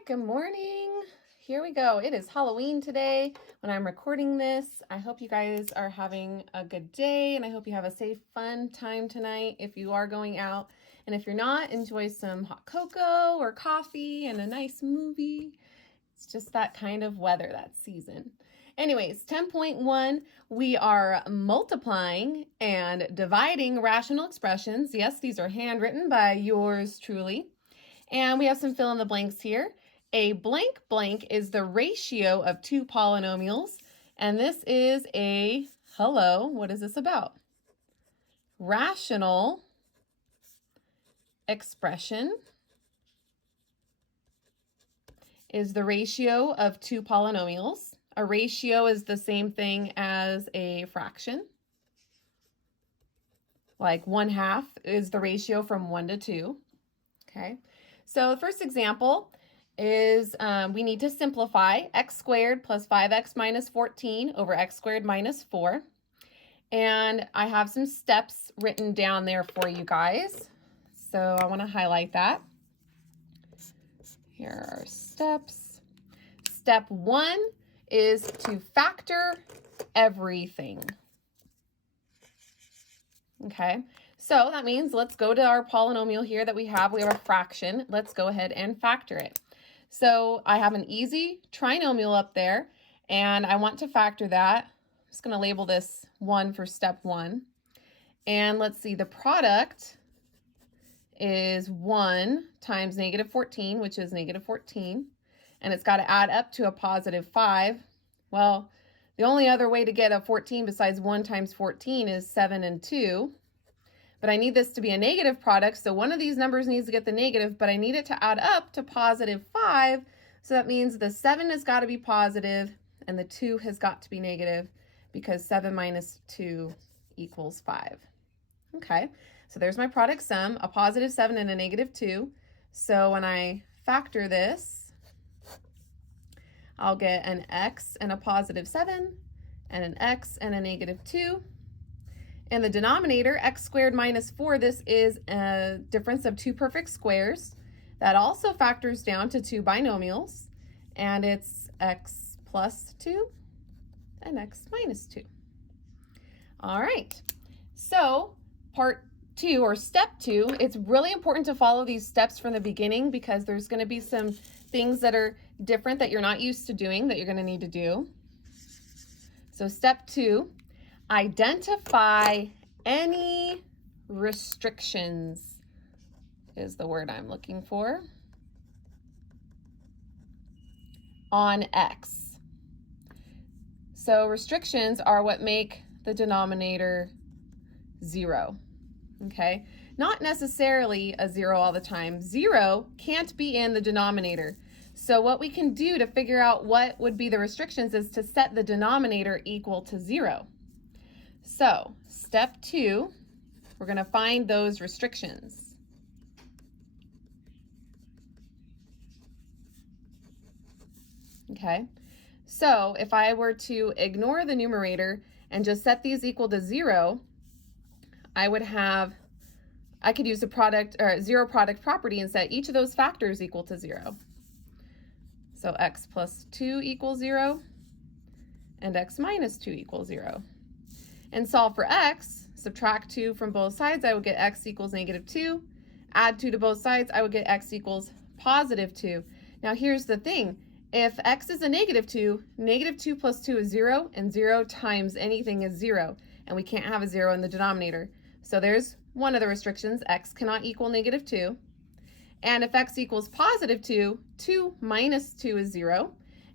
right, good morning. Here we go. It is Halloween today when I'm recording this. I hope you guys are having a good day and I hope you have a safe, fun time tonight if you are going out. And if you're not, enjoy some hot cocoa or coffee and a nice movie. It's just that kind of weather, that season. Anyways, 10.1, we are multiplying and dividing rational expressions. Yes, these are handwritten by yours truly. And we have some fill in the blanks here. A blank blank is the ratio of two polynomials. And this is a, hello, what is this about? Rational expression is the ratio of two polynomials. A ratio is the same thing as a fraction. Like 1/2 is the ratio from 1 to 2. Okay, so the first example is we need to simplify x squared plus 5x minus 14 over x squared minus 4. And I have some steps written down there for you guys. So I want to highlight that. Here are our steps. Step 1 is to factor everything. Okay, so that means let's go to our polynomial here that we have. We have a fraction. Let's go ahead and factor it. So I have an easy trinomial up there, and I want to factor that. I'm just going to label this 1 for step 1. And let's see, the product is 1 times negative 14, which is negative 14. And it's got to add up to a positive 5. Well, the only other way to get a 14 besides 1 times 14 is 7 and 2. But I need this to be a negative product, so one of these numbers needs to get the negative, but I need it to add up to positive 5. So that means the 7 has got to be positive and the 2 has got to be negative because 7 minus 2 equals 5. Okay, so there's my product sum, a positive 7 and a negative 2. So when I factor this, I'll get an x and a positive 7 and an x and a negative 2. And the denominator, x squared minus 4, this is a difference of two perfect squares. That also factors down to two binomials, and it's x plus 2 and x minus 2. All right, so part 2 or step 2, it's really important to follow these steps from the beginning because there's going to be some things that are different that you're not used to doing that you're going to need to do. So step 2, identify any restrictions is the word I'm looking for on x. So restrictions are what make the denominator 0. Okay, not necessarily a 0 all the time. 0 can't be in the denominator. So what we can do to figure out what would be the restrictions is to set the denominator equal to 0. So step 2, we're going to find those restrictions. Okay, so if I were to ignore the numerator and just set these equal to 0, I could use the product or zero product property and set each of those factors equal to 0. So x plus 2 equals 0 and x minus 2 equals 0. And solve for x, subtract 2 from both sides, I would get x equals negative 2. Add 2 to both sides, I would get x equals positive 2. Now here's the thing. If x is a negative 2, negative 2 plus 2 is 0, and 0 times anything is 0. And we can't have a 0 in the denominator. So there's one of the restrictions. X cannot equal negative 2. And if x equals positive 2, 2 minus 2 is 0.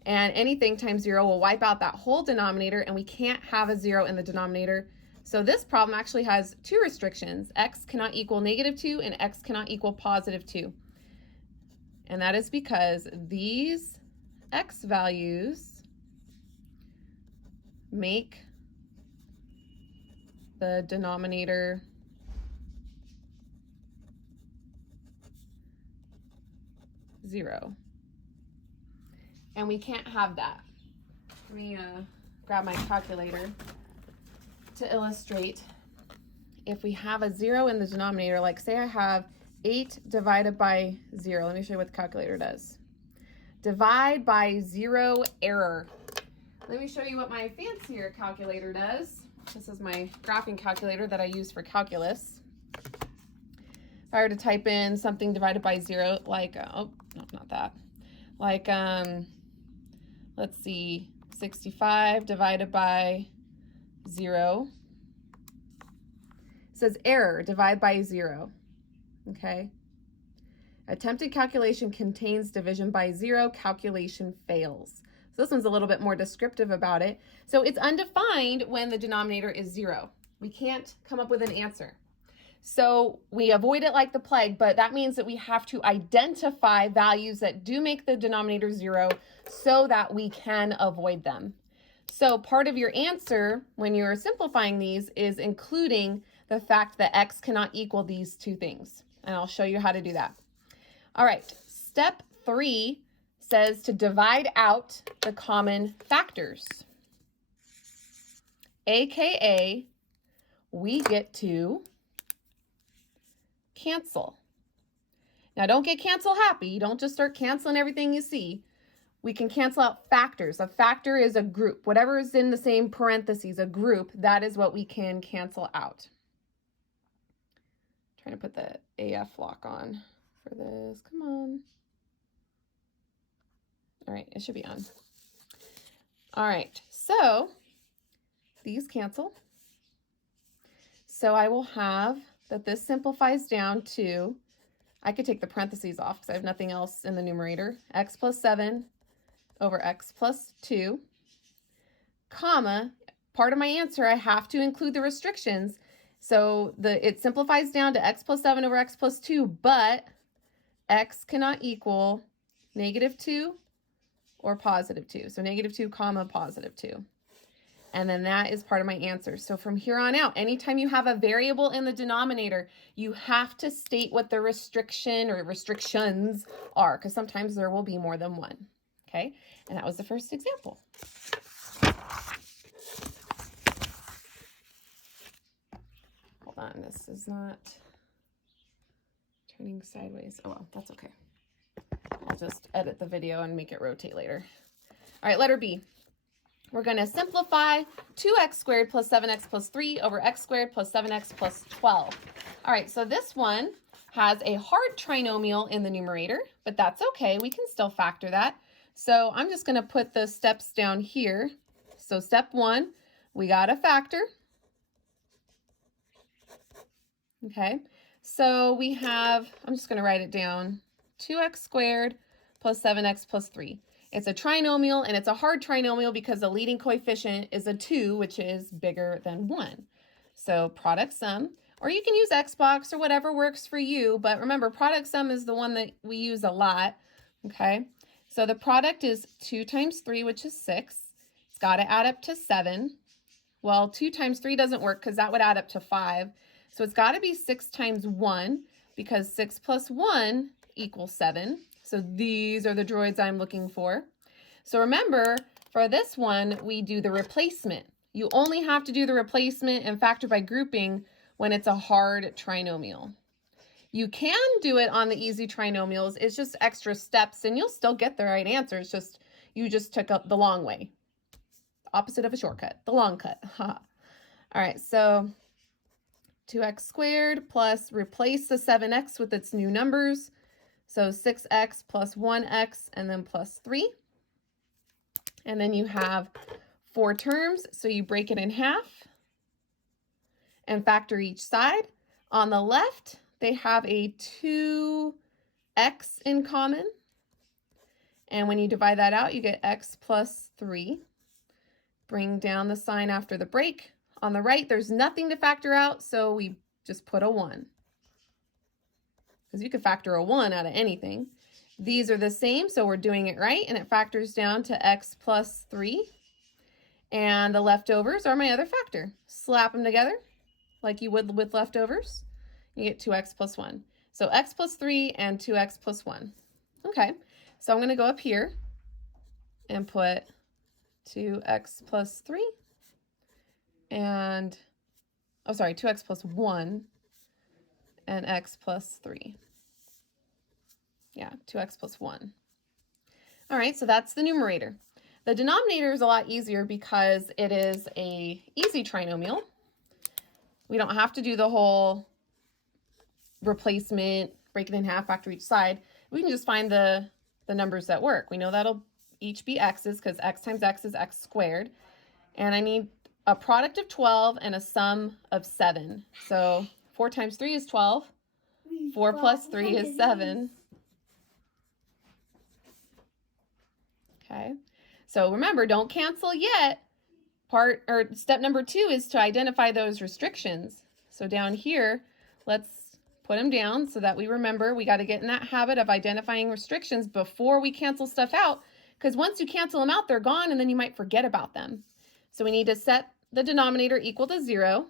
And anything times 0 will wipe out that whole denominator, and we can't have a 0 in the denominator. So this problem actually has two restrictions. X cannot equal negative 2, and x cannot equal positive 2. And that is because these x values make the denominator 0. And we can't have that. Let me grab my calculator to illustrate. If we have a 0 in the denominator, like say I have 8 divided by 0. Let me show you what the calculator does. divide by 0 error. Let me show you what my fancier calculator does. This is my graphing calculator that I use for calculus. If I were to type in something divided by 0, like, oh, no, not that. Like, let's see, 65 divided by 0. It says error, divide by 0, okay? Attempted calculation contains division by 0, calculation fails. So this one's a little bit more descriptive about it. So it's undefined when the denominator is 0. We can't come up with an answer. So we avoid it like the plague, but that means that we have to identify values that do make the denominator 0 so that we can avoid them. So part of your answer when you're simplifying these is including the fact that x cannot equal these two things. And I'll show you how to do that. All right, step 3 says to divide out the common factors. AKA, we get to cancel. Now don't get cancel happy. Don't just start canceling everything you see. We can cancel out factors. A factor is a group. Whatever is in the same parentheses, a group, that is what we can cancel out. I'm trying to put the AF lock on for this. Come on. All right, it should be on. All right, so these cancel. So I will have that this simplifies down to, I could take the parentheses off because I have nothing else in the numerator, x plus 7 over x plus 2, comma, part of my answer, I have to include the restrictions. So it simplifies down to x plus 7 over x plus 2, but x cannot equal -2 or +2. So -2 comma +2. And then that is part of my answer. So from here on out, anytime you have a variable in the denominator, you have to state what the restriction or restrictions are, because sometimes there will be more than one. Okay, and that was the first example. Hold on, this is not turning sideways. Oh well, that's okay. I'll just edit the video and make it rotate later. All right, letter B. We're going to simplify 2x squared plus 7x plus 3 over x squared plus 7x plus 12. All right, so this one has a hard trinomial in the numerator, but that's okay. We can still factor that. So I'm just going to put the steps down here. So step 1, we got a factor. Okay, so we have, I'm just going to write it down, 2x squared plus 7x plus 3. It's a trinomial, and it's a hard trinomial because the leading coefficient is a 2, which is bigger than 1. So product sum, or you can use Xbox or whatever works for you, but remember, product sum is the one that we use a lot, okay? So the product is 2 times 3, which is 6. It's got to add up to 7. Well, 2 times 3 doesn't work because that would add up to 5. So it's got to be 6 times 1 because 6 plus 1 equals 7. So these are the droids I'm looking for. So remember, for this one, we do the replacement. You only have to do the replacement and factor by grouping when it's a hard trinomial. You can do it on the easy trinomials. It's just extra steps, and you'll still get the right answer. It's just, you just took up the long way. Opposite of a shortcut, the long cut. All right, so 2x squared plus replace the 7x with its new numbers. So 6x plus 1x and then plus 3. And then you have 4 terms, so you break it in half and factor each side. On the left, they have a 2x in common. And when you divide that out, you get x plus 3. Bring down the sign after the break. On the right, there's nothing to factor out, so we just put a 1. Because you could factor a 1 out of anything. These are the same, so we're doing it right, and it factors down to x plus 3. And the leftovers are my other factor. Slap them together like you would with leftovers. You get 2x plus 1. So x plus 3 and 2x plus 1. Okay, so I'm going to go up here and put 2x plus 3 and, 2x plus 1 and x plus 3. Yeah, 2x plus 1. All right, so that's the numerator. The denominator is a lot easier because it is a easy trinomial. We don't have to do the whole replacement, break it in half, factor each side. We can just find the numbers that work. We know that'll each be x's because x times x is x squared. And I need a product of 12 and a sum of 7. So 4 times 3 is 12. 4 plus 3 is 7. Okay. So remember, don't cancel yet. Step number 2 is to identify those restrictions. So down here, let's put them down so that we remember we got to get in that habit of identifying restrictions before we cancel stuff out, because once you cancel them out, they're gone and then you might forget about them. So we need to set the denominator equal to 0.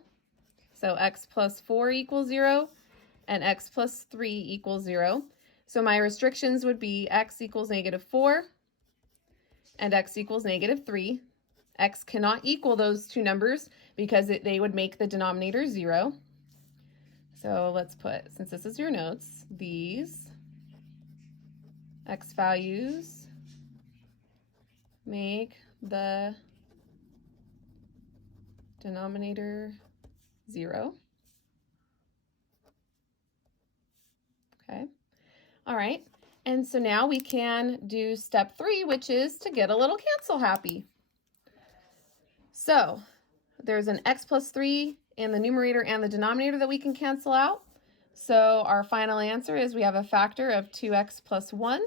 So x plus 4 equals 0 and x plus 3 equals 0. So my restrictions would be x equals -4 and x equals -3. X cannot equal those two numbers because they would make the denominator 0. So let's put, since this is your notes, these x values make the denominator 0. Okay. All right. And so now we can do step 3, which is to get a little cancel happy. So there's an x plus 3 in the numerator and the denominator that we can cancel out. So our final answer is we have a factor of 2x plus 1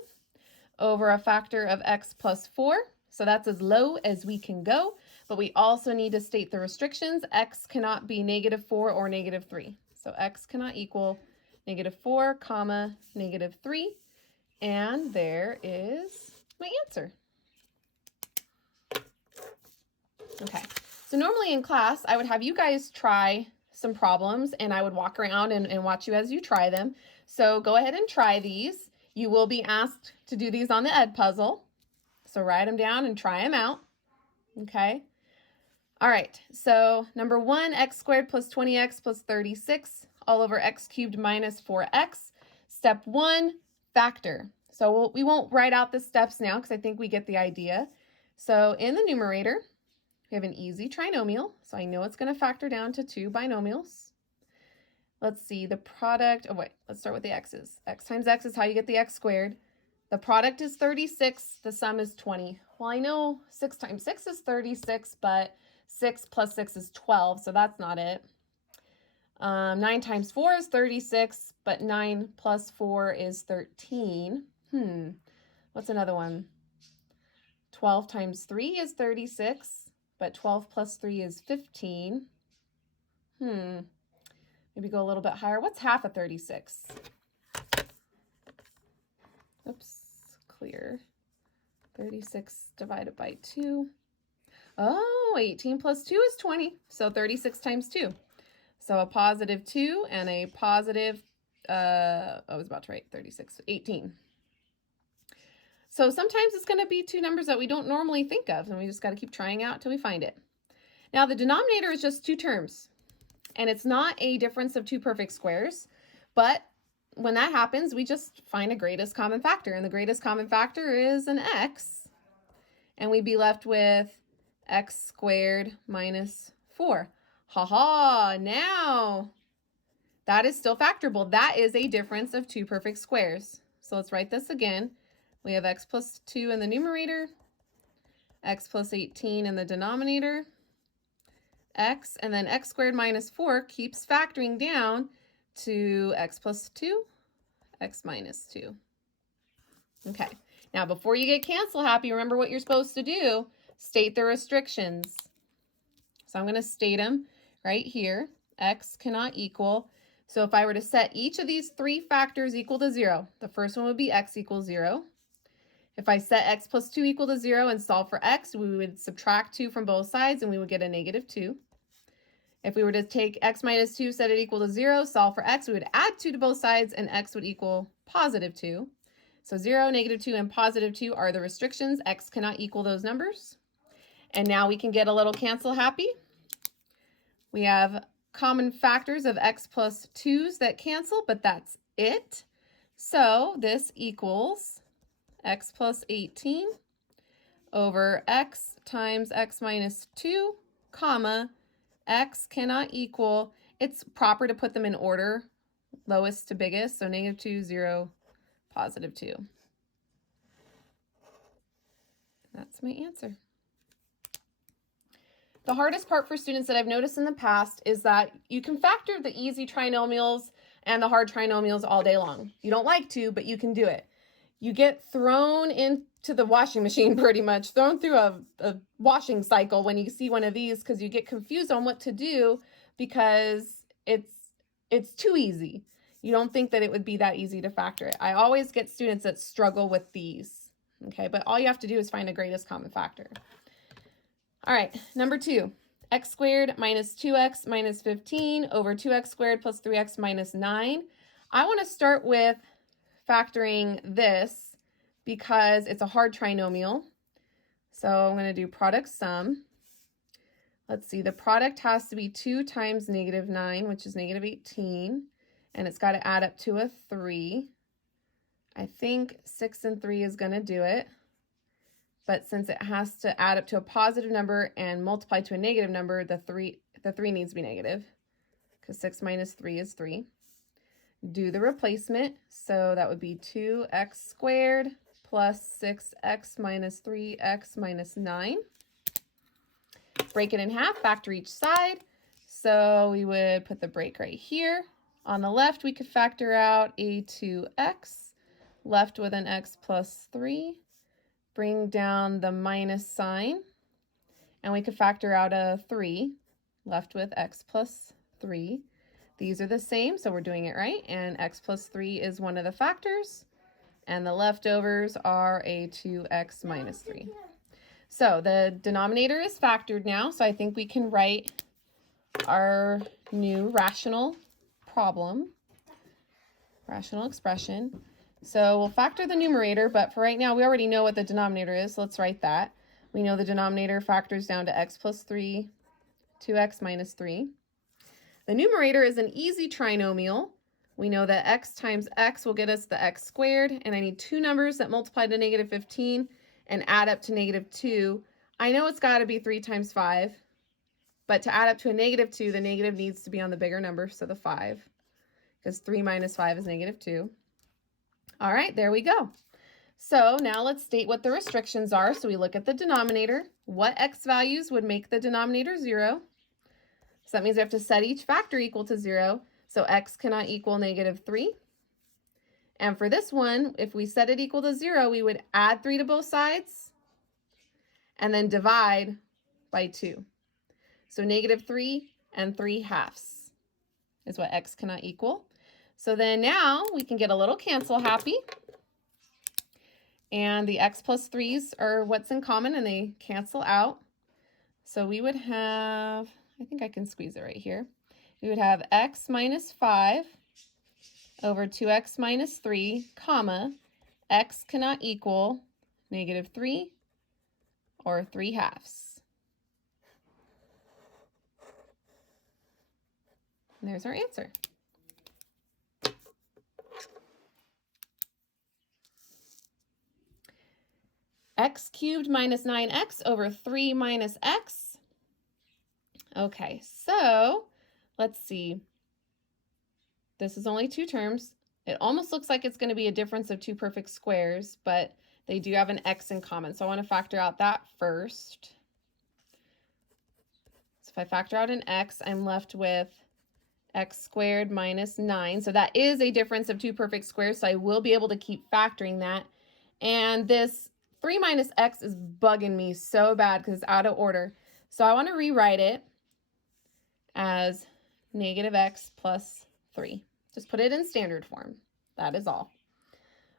over a factor of x plus 4. So that's as low as we can go. But we also need to state the restrictions. X cannot be -4 or -3. So x cannot equal -4, comma, -3. And there is my answer. Okay, so normally in class, I would have you guys try some problems and I would walk around and watch you as you try them. So go ahead and try these. You will be asked to do these on the Edpuzzle. So write them down and try them out. Okay. All right, so number 1, x squared plus 20x plus 36 all over x cubed minus 4x. Step 1, factor. So we won't write out the steps now because I think we get the idea. So in the numerator, we have an easy trinomial, so I know it's going to factor down to 2 binomials. Let's see, the product, oh wait, let's start with the x's. X times x is how you get the x squared. The product is 36, the sum is 20. Well, I know 6 times 6 is 36, but 6 plus 6 is 12, so that's not it. 9 times 4 is 36, but 9 plus 4 is 13. What's another one? 12 times 3 is 36. But 12 plus 3 is 15. Maybe go a little bit higher. What's half of 36? Oops, clear. 36 divided by 2. Oh, 18 plus 2 is 20. So 36 times 2. So a positive 2 and a positive, I was about to write 36, 18. So sometimes it's going to be two numbers that we don't normally think of, and we just got to keep trying out till we find it. Now the denominator is just 2 terms, and it's not a difference of 2 perfect squares, but when that happens, we just find a greatest common factor, and the greatest common factor is an x, and we'd be left with x squared minus 4. Now that is still factorable. That is a difference of 2 perfect squares. So let's write this again. We have x plus 2 in the numerator, x plus 18 in the denominator, x, and then x squared minus 4 keeps factoring down to x plus 2, x minus 2. Okay, now before you get cancel happy, remember what you're supposed to do. State the restrictions. So I'm going to state them right here. X cannot equal. So if I were to set each of these 3 factors equal to 0, the first one would be x equals 0. If I set x plus 2 equal to 0 and solve for x, we would subtract 2 from both sides and we would get a -2. If we were to take x minus 2, set it equal to 0, solve for x, we would add 2 to both sides and x would equal +2. So 0, -2, and +2 are the restrictions. X cannot equal those numbers. And now we can get a little cancel happy. We have common factors of x plus 2's that cancel, but that's it. So this equals x plus 18 over x times x minus 2, comma, x cannot equal, it's proper to put them in order, lowest to biggest, so -2, 0, +2. That's my answer. The hardest part for students that I've noticed in the past is that you can factor the easy trinomials and the hard trinomials all day long. You don't like to, but you can do it. You get thrown into the washing machine pretty much, thrown through a washing cycle when you see one of these because you get confused on what to do because it's too easy. You don't think that it would be that easy to factor it. I always get students that struggle with these, okay? But all you have to do is find a greatest common factor. All right, number 2, x squared minus 2x minus 15 over 2x squared plus 3x minus 9. I want to start with factoring this because it's a hard trinomial. So I'm going to do product sum. Let's see, the product has to be 2 times -9, which is -18, and it's got to add up to a 3. I think 6 and 3 is going to do it. But since it has to add up to a positive number and multiply to a negative number, the 3 needs to be negative because 6 minus 3 is 3. Do the replacement. So that would be 2x squared plus 6x minus 3x minus 9. Break it in half, factor each side. So we would put the break right here. On the left, we could factor out a 2x, left with an x plus 3. Bring down the minus sign, and we could factor out a 3, left with x plus 3. These are the same, so we're doing it right, and x plus 3 is one of the factors, and the leftovers are a 2x minus 3. So the denominator is factored now, so I think we can write our new rational problem, rational expression. So we'll factor the numerator, but for right now, we already know what the denominator is, so let's write that. We know the denominator factors down to x plus 3, 2x minus 3. The numerator is an easy trinomial. We know that x times x will get us the x squared, and I need two numbers that multiply to -15 and add up to -2. I know it's got to be 3 times 5, but to add up to a -2, the negative needs to be on the bigger number, so the 5, because 3 minus 5 is -2. All right, there we go. So now let's state what the restrictions are. So we look at the denominator. What x values would make the denominator 0? So that means we have to set each factor equal to 0. So x cannot equal -3. And for this one, if we set it equal to 0, we would add 3 to both sides and then divide by 2. So -3 and 3/2 is what x cannot equal. So then now we can get a little cancel happy. And the x plus 3's are what's in common and they cancel out. So we would have, I think I can squeeze it right here. We would have x minus 5 over 2x minus 3, comma, x cannot equal -3 or 3/2. And there's our answer. X cubed minus 9x over 3 minus x. Okay, so let's see. This is only 2 terms. It almost looks like it's going to be a difference of 2 perfect squares, but they do have an x in common. So I want to factor out that first. So if I factor out an x, I'm left with x squared minus 9. So that is a difference of 2 perfect squares, so I will be able to keep factoring that. And this 3 minus x is bugging me so bad because it's out of order. So I want to rewrite it as -x plus 3. Just put it in standard form. That is all.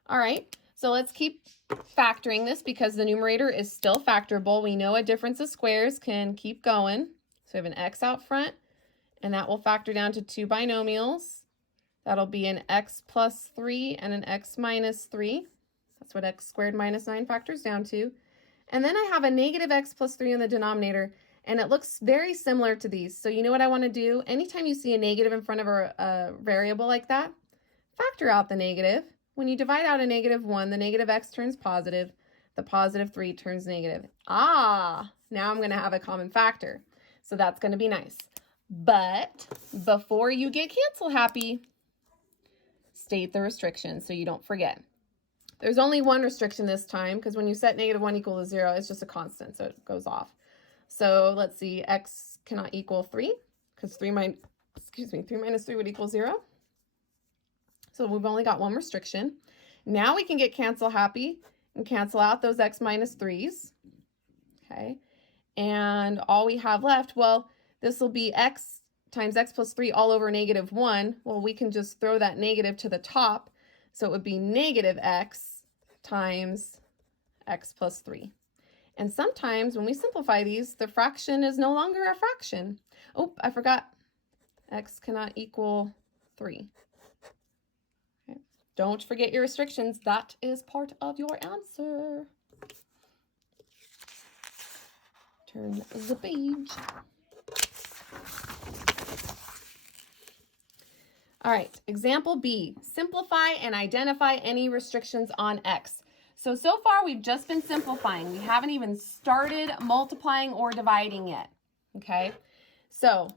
All right, so let's keep factoring this because the numerator is still factorable. We know a difference of squares can keep going. So we have an x out front, and that will factor down to 2 binomials. That'll be an x plus 3 and an x minus 3. That's what x squared minus 9 factors down to. And then I have a -x plus 3 in the denominator, and it looks very similar to these. So you know what I want to do? Anytime you see a negative in front of a variable like that, factor out the negative. when you divide out a -1, the negative x turns positive, the positive 3 turns negative. Ah, now I'm going to have a common factor. So that's going to be nice. But before you get cancel happy, state the restriction so you don't forget. There's only one restriction this time because when you set -1 equal to 0, it's just a constant, so it goes off. So let's see, x cannot equal 3 because 3 minus 3 would equal 0. So we've only got one restriction. Now we can get cancel happy and cancel out those x minus 3's. Okay, and all we have left, well, this will be x times x plus 3 all over -1. Well, we can just throw that negative to the top. So it would be negative x times x plus 3. And sometimes when we simplify these, the fraction is no longer a fraction. Oh, I forgot. X cannot equal 3. Okay. Don't forget your restrictions. That is part of your answer. Turn the page. All right, example B, simplify and identify any restrictions on x. So far we've just been simplifying. We haven't even started multiplying or dividing yet, okay? So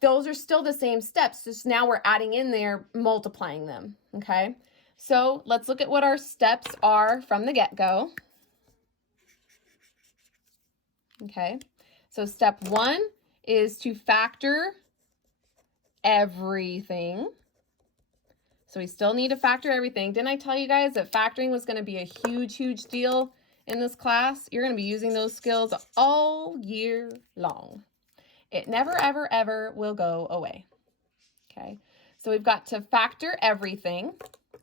those are still the same steps, just now we're adding in there, multiplying them, okay? So let's look at what our steps are from the get-go. Okay, so step 1 is to factor everything. So we still need to factor everything. Didn't I tell you guys that factoring was going to be a huge deal in this class? You're going to be using those skills all year long. It never, ever will go away. Okay, so we've got to factor everything.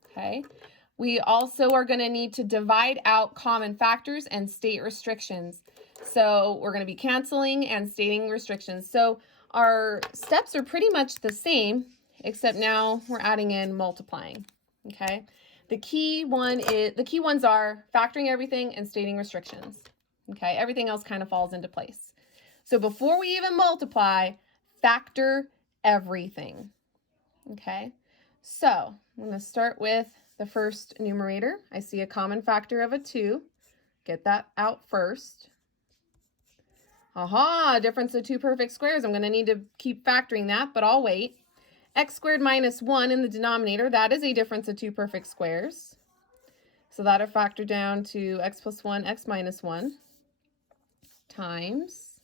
Okay, we also are going to need to divide out common factors and state restrictions. So we're going to be canceling and stating restrictions. So our steps are pretty much the same, except now we're adding in multiplying. Okay, the key ones are factoring everything and stating restrictions. Okay, everything else kind of falls into place. So before we even multiply, factor everything. Okay, so I'm going to start with the first numerator. I see a common factor of a 2. Get that out first. Aha, difference of two perfect squares. I'm going to need to keep factoring that, but I'll wait. X squared minus 1 in the denominator, that is a difference of two perfect squares. So that'll factor down to x plus 1, x minus 1, times.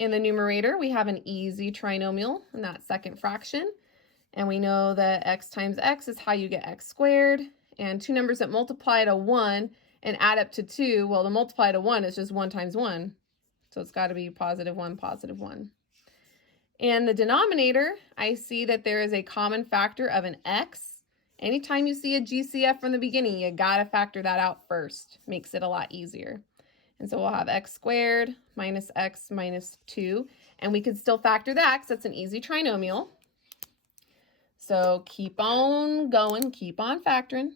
In the numerator, we have an easy trinomial in that second fraction. And we know that x times x is how you get x squared. And two numbers that multiply to 1 and add up to 2, well, the multiply to 1 is just 1 times 1. So it's got to be positive 1, positive 1. And the denominator, I see that there is a common factor of an x. Anytime you see a GCF from the beginning, you got to factor that out first. Makes it a lot easier. And so we'll have x squared minus x minus 2. And we could still factor that because it's an easy trinomial. So keep on going, keep on factoring.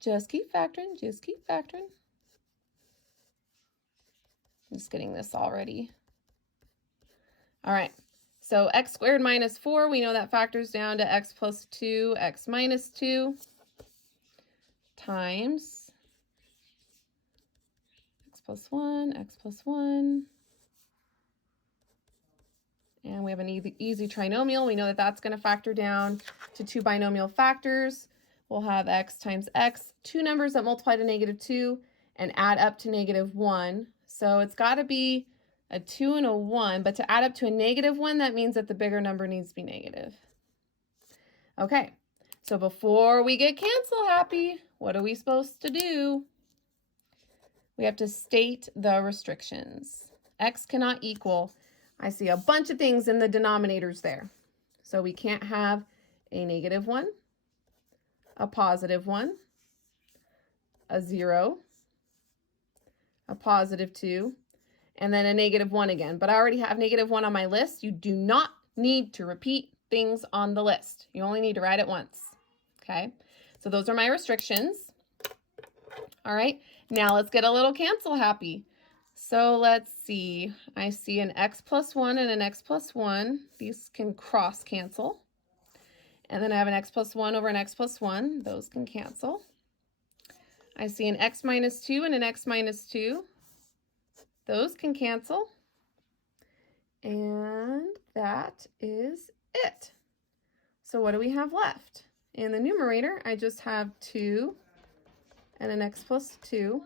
Just keep factoring, just keep factoring. I'm just getting this already. All right, so x squared minus 4, we know that factors down to x plus 2, x minus 2, times x plus 1, x plus 1. And we have an easy trinomial. We know that that's going to factor down to two binomial factors. We'll have x times x, two numbers that multiply to -2 and add up to -1. So it's got to be a 2 and a 1, but to add up to a -1, that means that the bigger number needs to be negative. Okay, so before we get cancel happy, what are we supposed to do? We have to state the restrictions. X cannot equal. I see a bunch of things in the denominators there. So we can't have a -1, a positive 1, a 0, a positive 2, and then a -1 again. But I already have -1 on my list. You do not need to repeat things on the list. You only need to write it once. Okay, so those are my restrictions. All right, now let's get a little cancel happy. So let's see. I see an x plus 1 and an x plus 1. These can cross cancel. And then I have an x plus 1 over an x plus 1. Those can cancel. I see an x minus 2 and an x minus 2. Those can cancel. And that is it. So what do we have left? In the numerator, I just have 2 and an x plus 2.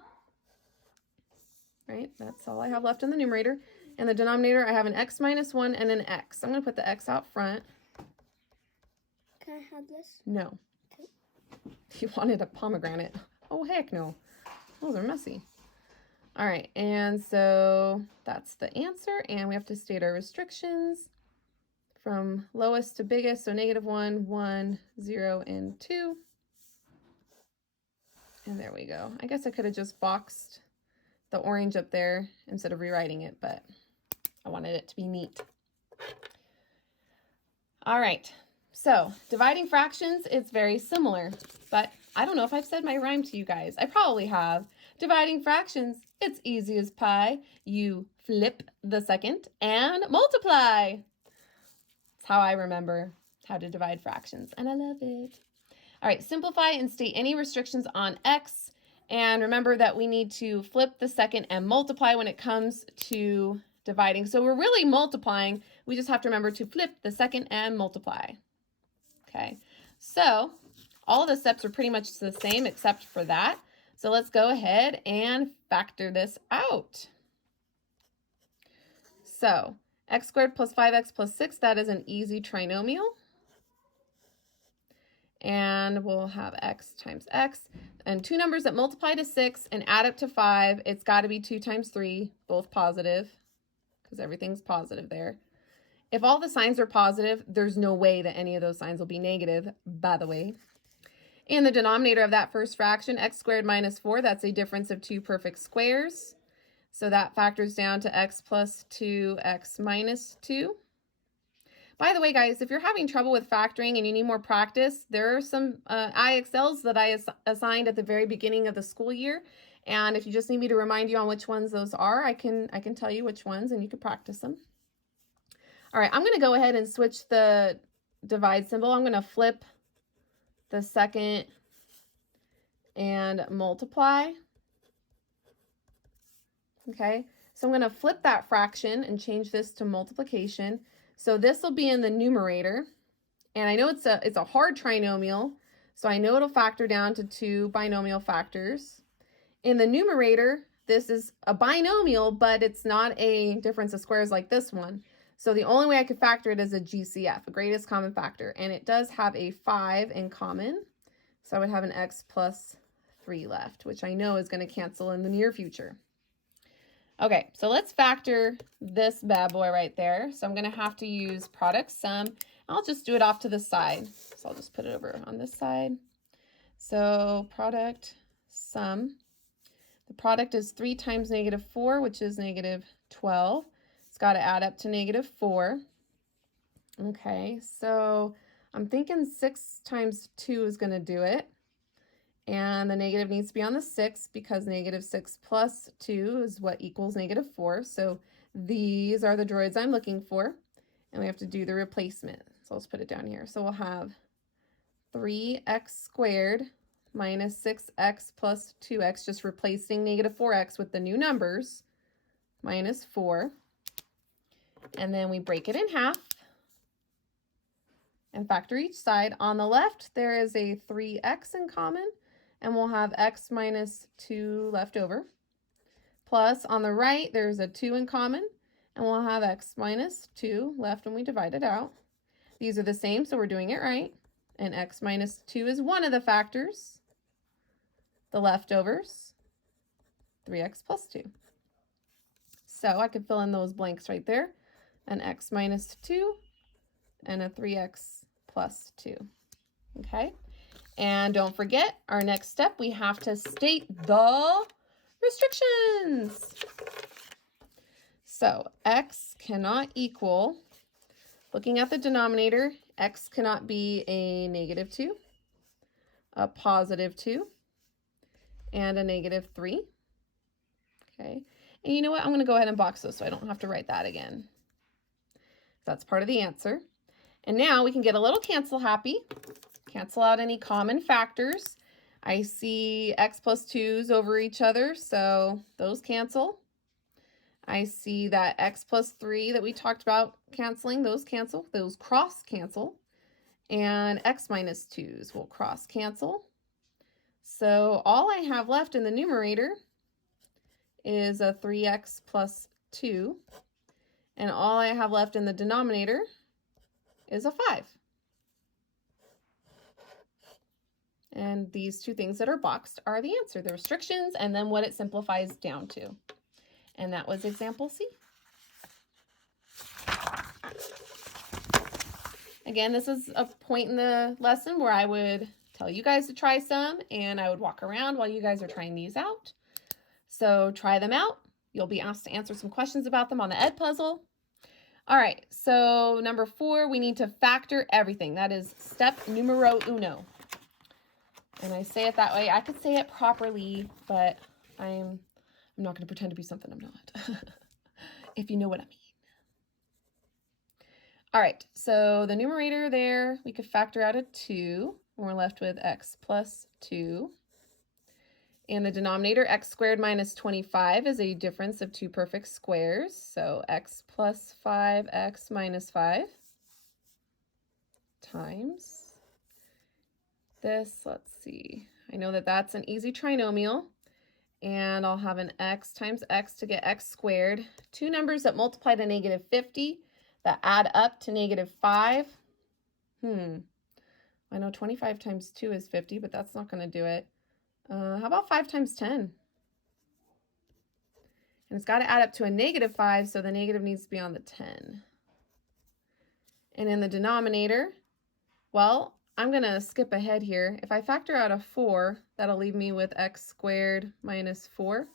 Right? That's all I have left in the numerator. In the denominator, I have an x minus 1 and an x. I'm going to put the x out front. Can I have this? No. Okay. You wanted a pomegranate. Oh, heck no. Those are messy. All right, and so that's the answer, and we have to state our restrictions from lowest to biggest, so -1, 1, 0, and 2. And there we go. I guess I could have just boxed the orange up there instead of rewriting it, but I wanted it to be neat. All right, so dividing fractions is very similar, but I don't know if I've said my rhyme to you guys. I probably have. Dividing fractions, it's easy as pie. You flip the second and multiply. That's how I remember how to divide fractions, and I love it. All right, simplify and state any restrictions on x. And remember that we need to flip the second and multiply when it comes to dividing. So we're really multiplying. We just have to remember to flip the second and multiply. Okay, so all of the steps are pretty much the same except for that. So let's go ahead and factor this out. So x squared plus 5x plus 6, that is an easy trinomial. And we'll have x times x. And two numbers that multiply to 6 and add up to 5, it's got to be 2 times 3, both positive, because everything's positive there. If all the signs are positive, there's no way that any of those signs will be negative, by the way. In the denominator of that first fraction, x squared minus 4, that's a difference of 2 perfect squares. So that factors down to x plus 2x minus 2. By the way, guys, if you're having trouble with factoring and you need more practice, there are some IXLs that I assigned at the very beginning of the school year. And if you just need me to remind you on which ones those are, I can tell you which ones and you can practice them. All right, I'm going to go ahead and switch the divide symbol. I'm going to flip the second and multiply. Okay, so I'm going to flip that fraction and change this to multiplication. So this will be in the numerator, and I know it's a hard trinomial, so I know it'll factor down to 2 binomial factors. In the numerator, this is a binomial, but it's not a difference of squares like this one. So the only way I could factor it is a GCF, a greatest common factor, and it does have a 5 in common. So I would have an x plus 3 left, which I know is going to cancel in the near future. Okay, so let's factor this bad boy right there. So I'm going to have to use product sum. I'll just do it off to the side. So I'll just put it over on this side. So product sum. The product is 3 times -4, which is -12. It's got to add up to -4. Okay, so I'm thinking 6 times 2 is going to do it. And the negative needs to be on the 6 because -6 plus 2 is what equals -4. So these are the droids I'm looking for. And we have to do the replacement. So let's put it down here. So we'll have 3x squared minus 6x plus 2x, just replacing -4x with the new numbers, minus 4. And then we break it in half and factor each side. On the left, there is a 3x in common, and we'll have x minus 2 left over. Plus, on the right, there's a 2 in common, and we'll have x minus 2 left when we divide it out. These are the same, so we're doing it right. And x minus 2 is one of the factors. The leftovers, 3x plus 2. So I could fill in those blanks right there. An x minus 2 and a 3x plus 2. Okay, and don't forget, our next step, we have to state the restrictions. So x cannot equal, looking at the denominator, x cannot be a -2, a +2, and a -3. Okay, and you know what? I'm going to go ahead and box those so I don't have to write that again. That's part of the answer. And now we can get a little cancel happy. Cancel out any common factors. I see x plus 2's over each other, so those cancel. I see that x plus 3 that we talked about canceling, those cancel, those cross cancel. And x minus 2's will cross cancel. So all I have left in the numerator is a 3x plus 2. And all I have left in the denominator is a 5. And these two things that are boxed are the answer, the restrictions, and then what it simplifies down to. And that was example C. Again, this is a point in the lesson where I would tell you guys to try some, and I would walk around while you guys are trying these out. So try them out. You'll be asked to answer some questions about them on the Edpuzzle. All right, so number 4, we need to factor everything. That is step numero uno. And I say it that way. I could say it properly, but I'm not going to pretend to be something I'm not, if you know what I mean. All right, so the numerator there, we could factor out a 2, and we're left with x plus 2. And the denominator, x squared minus 25, is a difference of two perfect squares. So x plus 5x minus 5 times this. Let's see. I know that that's an easy trinomial. And I'll have an x times x to get x squared. Two numbers that multiply to negative 50 that add up to negative 5. I know 25 times 2 is 50, but that's not going to do it. How about 5 times 10? And it's got to add up to a negative 5, so the negative needs to be on the 10. And in the denominator, well, I'm going to skip ahead here. If I factor out a 4, that'll leave me with x squared minus 4.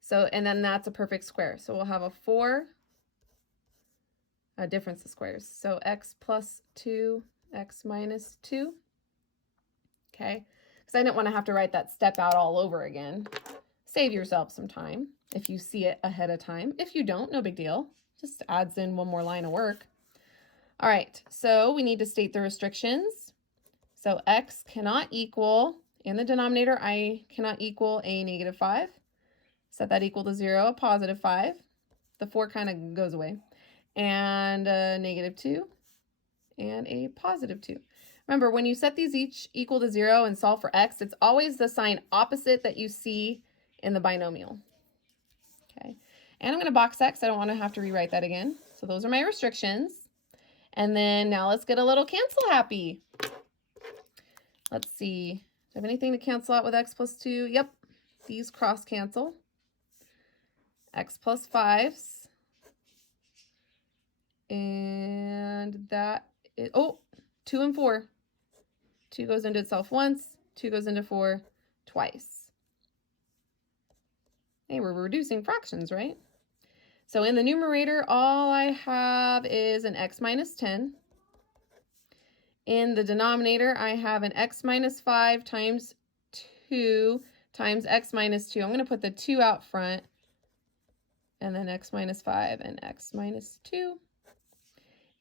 So, and then that's a perfect square. So we'll have a 4, a difference of squares. So x plus 2, x minus 2. Okay, because I didn't want to have to write that step out all over again. Save yourself some time if you see it ahead of time. If you don't, no big deal. Just adds in one more line of work. All right, so we need to state the restrictions. So x cannot equal, in the denominator, I cannot equal a negative 5. Set that equal to 0, a positive 5. The 4 kind of goes away. And a negative 2 and a positive 2. Remember, when you set these each equal to 0 and solve for x, it's always the sign opposite that you see in the binomial. Okay, and I'm going to box x. I don't want to have to rewrite that again. So those are my restrictions. And then now let's get a little cancel happy. Let's see. Do I have anything to cancel out with x plus 2? Yep, these cross cancel. X plus 5's. And that is, oh, 2 and 4. 2 goes into itself once, 2 goes into 4 twice. Hey, we're reducing fractions, right? So in the numerator, all I have is an x minus 10. In the denominator, I have an x minus 5 times 2 times x minus 2. I'm going to put the 2 out front, and then x minus 5 and x minus 2.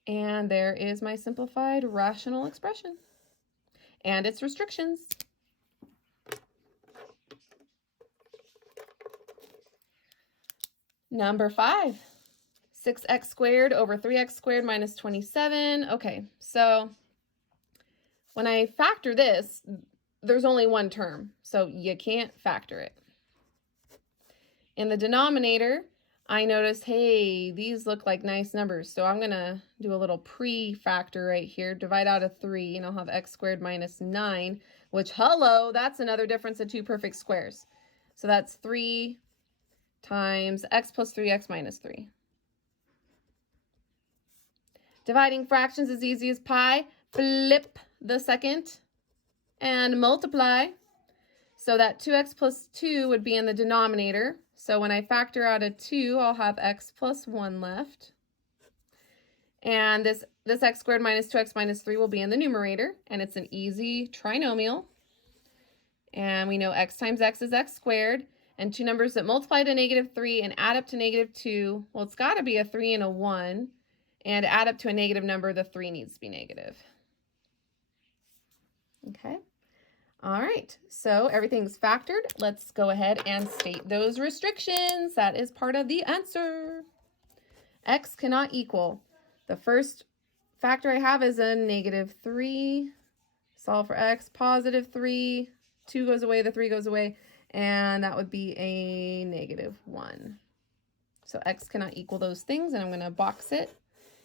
And there is my simplified rational expression and its restrictions. Number 5, 6x squared over 3x squared minus 27. Okay, so when I factor this, there's only one term, so you can't factor it. In the denominator, I notice, hey, these look like nice numbers, so I'm going to do a little pre-factor right here. Divide out a 3, and I'll have x squared minus 9, which, hello, that's another difference of two perfect squares. So that's 3 times x plus 3x minus 3. Dividing fractions is easy as pie. Flip the second and multiply. So that 2x plus 2 would be in the denominator. So when I factor out a 2, I'll have x plus 1 left. And this x squared minus 2x minus 3 will be in the numerator. And it's an easy trinomial. And we know x times x is x squared. And two numbers that multiply to negative 3 and add up to negative 2, well, it's got to be a 3 and a 1. And to add up to a negative number, the 3 needs to be negative. Okay. All right, so everything's factored. Let's go ahead and state those restrictions. That is part of the answer. X cannot equal. The first factor I have is a negative 3. Solve for x, positive 3. 2 goes away, the 3 goes away, and that would be a negative 1. So x cannot equal those things, and I'm going to box it.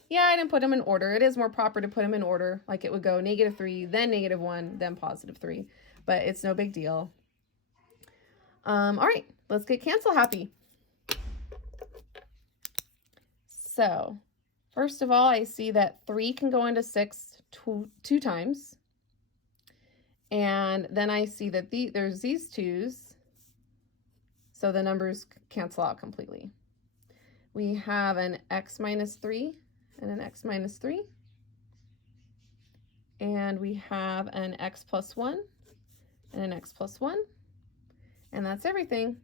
Yeah, I didn't put them in order. It is more proper to put them in order, like it would go negative 3, then negative 1, then positive 3. But it's no big deal. All right, let's get cancel happy. So, first of all, I see that 3 can go into 6 two times. And then I see that there's these 2's. So the numbers cancel out completely. We have an x minus 3 and an x minus 3. And we have an x plus 1 and an x plus 1. And that's everything.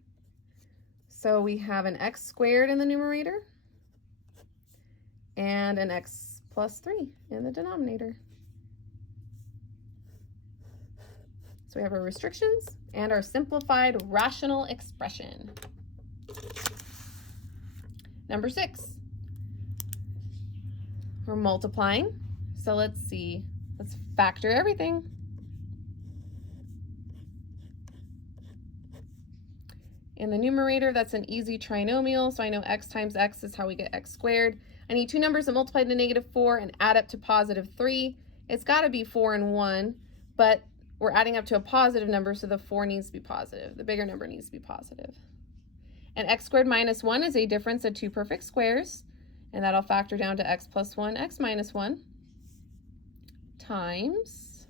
So we have an x squared in the numerator and an x plus 3 in the denominator. So we have our restrictions and our simplified rational expression. Number 6. We're multiplying. So let's see. Let's factor everything. In the numerator, that's an easy trinomial, so I know x times x is how we get x squared. I need two numbers that multiply to negative 4 and add up to positive 3. It's got to be 4 and 1, but we're adding up to a positive number, so the 4 needs to be positive. The bigger number needs to be positive. And x squared minus 1 is a difference of two perfect squares, and that'll factor down to x plus 1, x minus 1, times,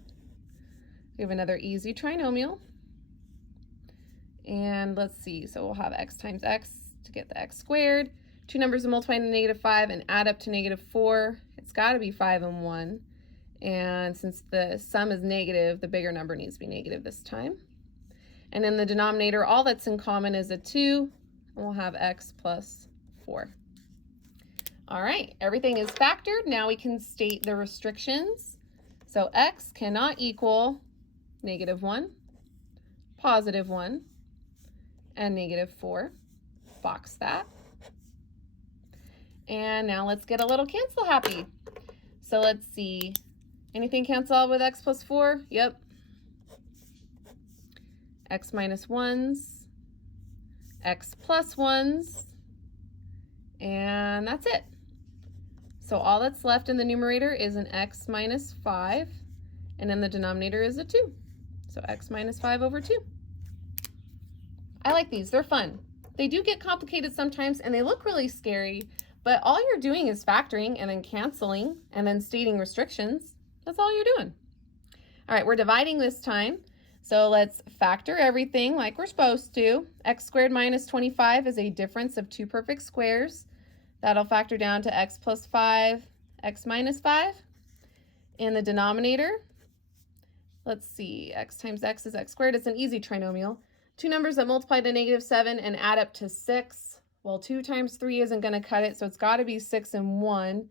we have another easy trinomial. And let's see, so we'll have x times x to get the x squared. Two numbers that multiply to negative 5 and add up to negative 4. It's got to be 5 and 1. And since the sum is negative, the bigger number needs to be negative this time. And in the denominator, all that's in common is a 2. And we'll have x plus 4. All right, everything is factored. Now we can state the restrictions. So x cannot equal negative 1, positive 1, and negative 4. Box that. And now let's get a little cancel happy. So let's see. Anything cancel out with x plus 4? Yep. X minus 1s, x plus 1s, and that's it. So all that's left in the numerator is an x minus 5, and in the denominator is a 2. So x minus 5 over 2. I like these. They're fun. They do get complicated sometimes, and they look really scary, but all you're doing is factoring and then canceling and then stating restrictions. That's all you're doing. All right, we're dividing this time. So let's factor everything like we're supposed to. X squared minus 25 is a difference of two perfect squares. That'll factor down to x plus 5, x minus 5. In the denominator, let's see, x times x is x squared. It's an easy trinomial. Two numbers that multiply to negative 7 and add up to 6. Well, 2 times 3 isn't going to cut it, so it's got to be 6 and 1.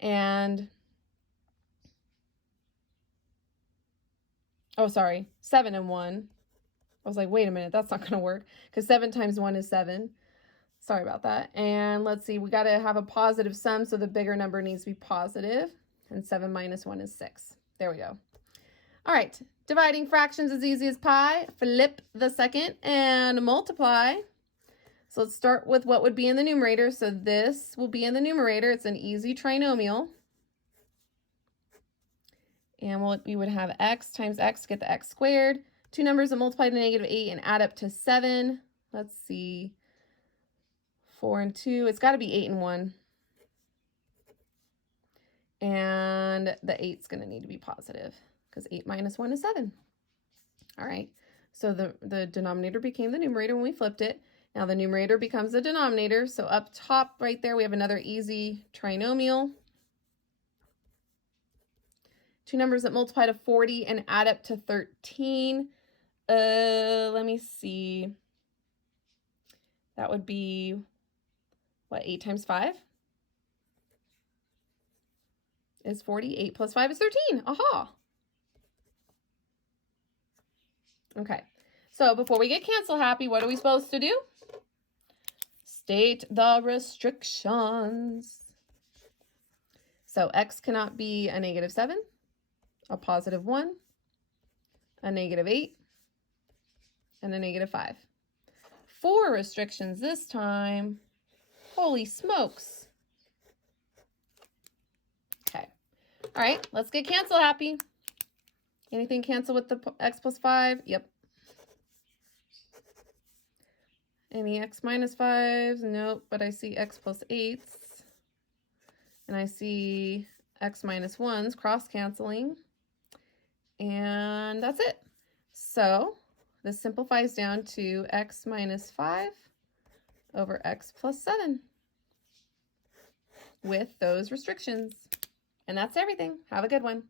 And, oh, sorry, 7 and 1. I was like, wait a minute, that's not going to work, because 7 times 1 is 7. Sorry about that. And let's see, we got to have a positive sum, so the bigger number needs to be positive. And 7 minus 1 is 6. There we go. All right, dividing fractions is easy as pie. Flip the second and multiply. So let's start with what would be in the numerator. So this will be in the numerator. It's an easy trinomial. And we would have x times x to get the x squared. Two numbers that multiply to negative 8 and add up to 7. Let's see. 4 and 2. It's got to be 8 and 1. And the 8's going to need to be positive, because 8 minus 1 is 7. All right, so the denominator became the numerator when we flipped it. Now the numerator becomes the denominator, so up top right there we have another easy trinomial. Two numbers that multiply to 40 and add up to 13. Let me see. That would be, what, 8 times 5? is 48 plus 5 is 13. Aha! Okay, so before we get cancel happy, what are we supposed to do? State the restrictions. So x cannot be a negative 7, a positive 1, a negative 8, and a negative 5. 4 restrictions this time. Holy smokes. Okay. All right, let's get cancel happy. Anything cancel with the x plus 5? Yep. Any x minus 5s? Nope, but I see x plus 8s. And I see x minus 1s cross-canceling. And that's it. So this simplifies down to x minus 5 over x plus 7 with those restrictions. And that's everything. Have a good one.